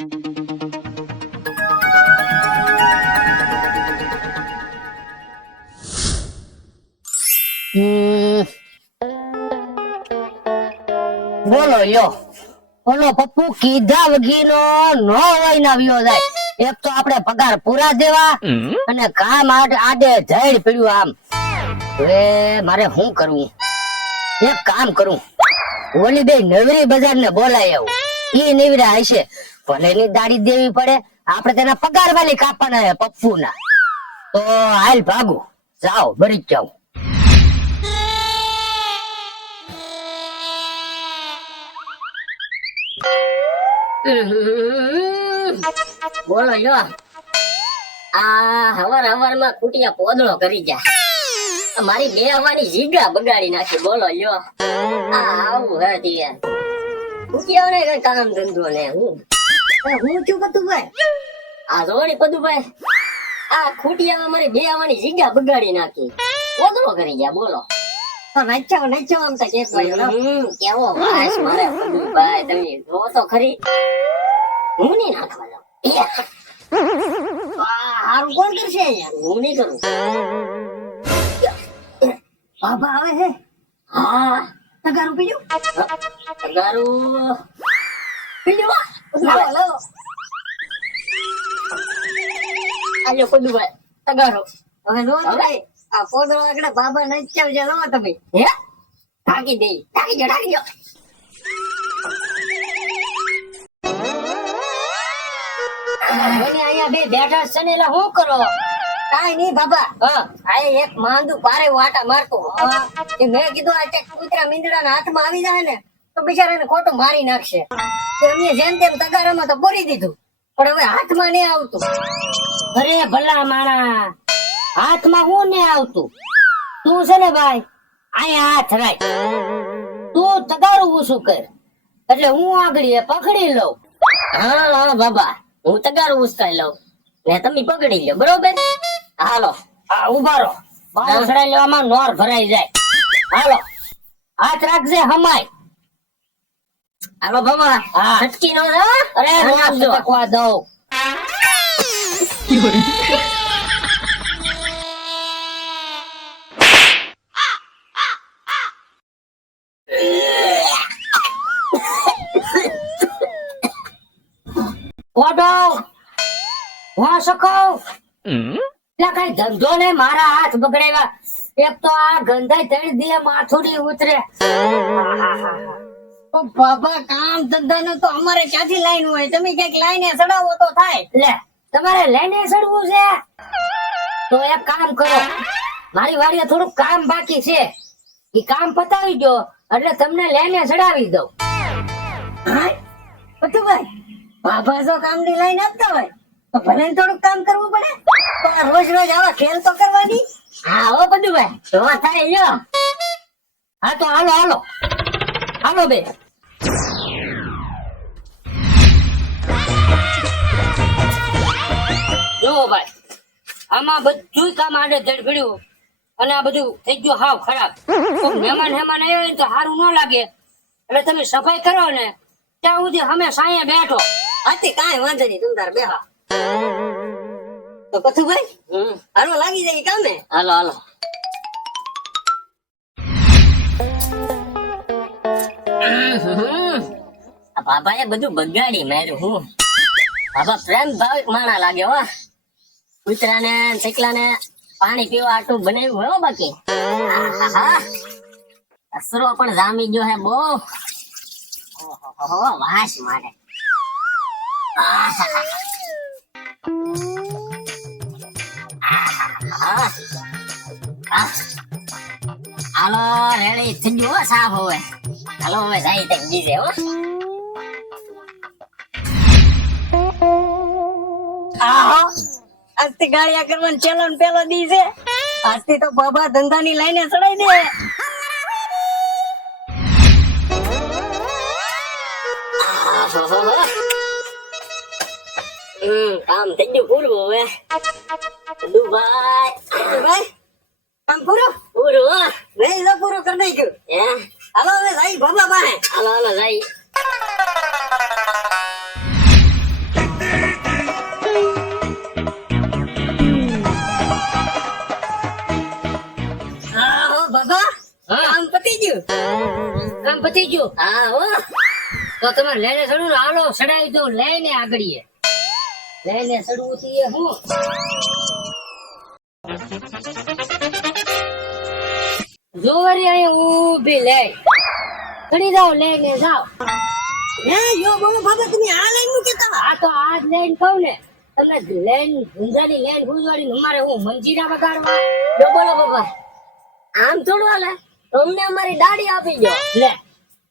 બોલો લ્યો, ઓલો પપ્પુ કીધા વગીનો નો વઈને આવ્યો જાય. એક તો આપણે પગાર પૂરા દેવા અને કામ આડે ધડ પડ્યું આમ. હવે મારે શું કરવું? એક કામ કરું, ઓલી બે નવરી બજાર ને બોલાય આવું. ઈ નવરા હશે, ભલે ની દાડી દેવી પડે, આપણે તેના પગાર વાલી કાપવાના પપ્પુ ના. તો હાલ ભાગું, જાઓ ભરી જાઉં. બોલો જો, આ હવાર માં કુટિયા પોદળો કરી ગયા. મારી બે હવાની જીગા બગાડી નાખી. બોલો યો, આવું હે યાર. કુટિયાઓને કઈ કામ ધંધો ને હું છું પતુભાઈ. આ જોડી પતુભાઈ, આ ખુટિયામાં મારી બે હવાની જીગા બગાડી નાખી, પોદળો કરી ગયા. બોલો નચાવ આમ તો કેવો વાસ મારે પતુભાઈ. તમે જો તો ખરી, હું નહીં નાખવા જાઉં. હારું કોણ કરશે? હું નહીં કરું. બાબા આવે હે? હા, તગારું પીજો. તગારું પીજો. લાવો આજો પદુભાઈ તગારો. હવે નો ભાઈ, આ પોદળો આગળ બાબા નચાવજો. લો તમે હે ઢાકી દે. ઢાકી જો અહીંયા બે બેઠા છે ને, એટલે શું કરો? કાઈ નહીં બાબા. આ એક માંદુ પારે વાટા મારતો. મેં કીધું આ કૂતરા મીંદડા હાથમાં આવી જાય ને તો બિચારાને ખોટું મારી નાખશે. અમે જેમ તેમ તગારામાં તો બોરી દીધું, પણ હવે હાથમાં નહીં આવતું. અરે ભલા માણા, હાથમાં હું નહીં આવતું? તું છે ને ભાઈ, અહીંયા હાથ રાખ. તું તગારું ઊંચું કર એટલે હું આગળ પકડી લઉં. હા બાબા, હું તગારું ઉચકાઈ લઉં ને તમે પકડી લો. બરોબર? હાલો, ઉભા રહો. બાર ચડાઈ લેવામાં નોર ભરાઈ જાય. હાલો, હાથ રાખજે હમાય. હાલો બાબા, છટકી નો. અરે છટકવા દઉં. કઈ ધંધો ને મારા હાથ બગડાવ્યા. એક તો આ ગંધાઈ તળી દે, માથું ની ઉતરે. બાબા, કામ ધંધા નું તો અમારે ક્યાંથી લાઈન હોય? તમે ક્યાંક લાઈને ચડાવો તો થાય. લે, તમારે લાઈને ચડવું છે તો એક કામ કરો, મારી વાડીએ થોડું કામ બાકી છે, એ કામ પતાવી દો એટલે તમને લાઈને ચડાવી દઉં. ભાઈ, બાબા જો કામ ની લાઈન આપતા હોય તો ભલે થોડુંક કામ કરવું પડે. રોજ આવા ખેલ તો કરવાની. હા હો પદુભાઈ, જોવા થાય જો. હા તો હાલો બે. જો ભાઈ, આમાં બધું કામ આડે ધડ પડ્યું અને આ બધું થઈ ગયું હાવ ખરાબ. મહેમાન આવ્યો તો સારું ન લાગે, એટલે તમે સફાઈ કરો ને ત્યાં સુધી અમે સાંયે બેઠો. આથી કાંઈ વાંધો નહીં, તમે તાર બેહા. તો પથુભાઈ, હાલો લાગી જાય કામે. હાલો. બાબાએ બધું બગાડી માર્યું. હું બાબા પ્રેમ ભાવ માણા લાગે હો. કૂતરા ને ચકલા ને પાણી પીવા આટલું બનાવ્યું હોય. બાકી અસરો પણ જામી ગયો હે બહુ. વાસ મારે. હાલો રેડી થઈ ગયો સાફ. હવે હાલો, હવે જાય તક બીજે. હો આજથી ગાળિયા કરવાનું ચેલો પેલો દી છે. આજથી તો બાબા ધંધા ની લાઈને ચડાઈ દે. કામ થઈ ગયું પૂરું. હવે ભાઈ કામ પૂરું નહીં તો પૂરું કરી નાખ્યું. હાલો હવે જાય બાબા પાસે. હાલો જાય. પતી ગયું. હા હો. તો તમે લઈને ચડું ને હાલો ચડાવી દો લઈને આગળીએ. લઈને ચડવું છે હું જોવરી અહીંયા ઊભી લે ચડી જાઓ લઈને જાઓ. હે યો બોલો બાબા તમે આ લાઈન નું કેતા આ તો આજ લઈને કહું ને તમને લેન ગુંજાડી લેન ગુંજાડી અમારે હું મંજીરા વગાડવા. યો બોલો બાબા આમ થોડું હાલે તમને અમારી દાઢી આપી દો લે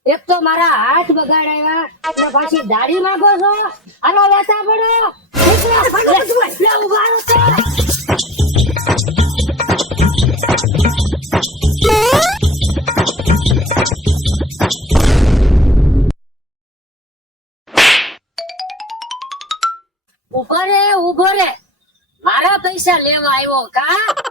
એક તો મારા હાથ બગાડાયા ને પાછી દાઢી માંગો છો. હાલો લેતા પડો. લે ઉભા રહો તો. ઉભો રે મારા પૈસા લેવા આવ્યો કા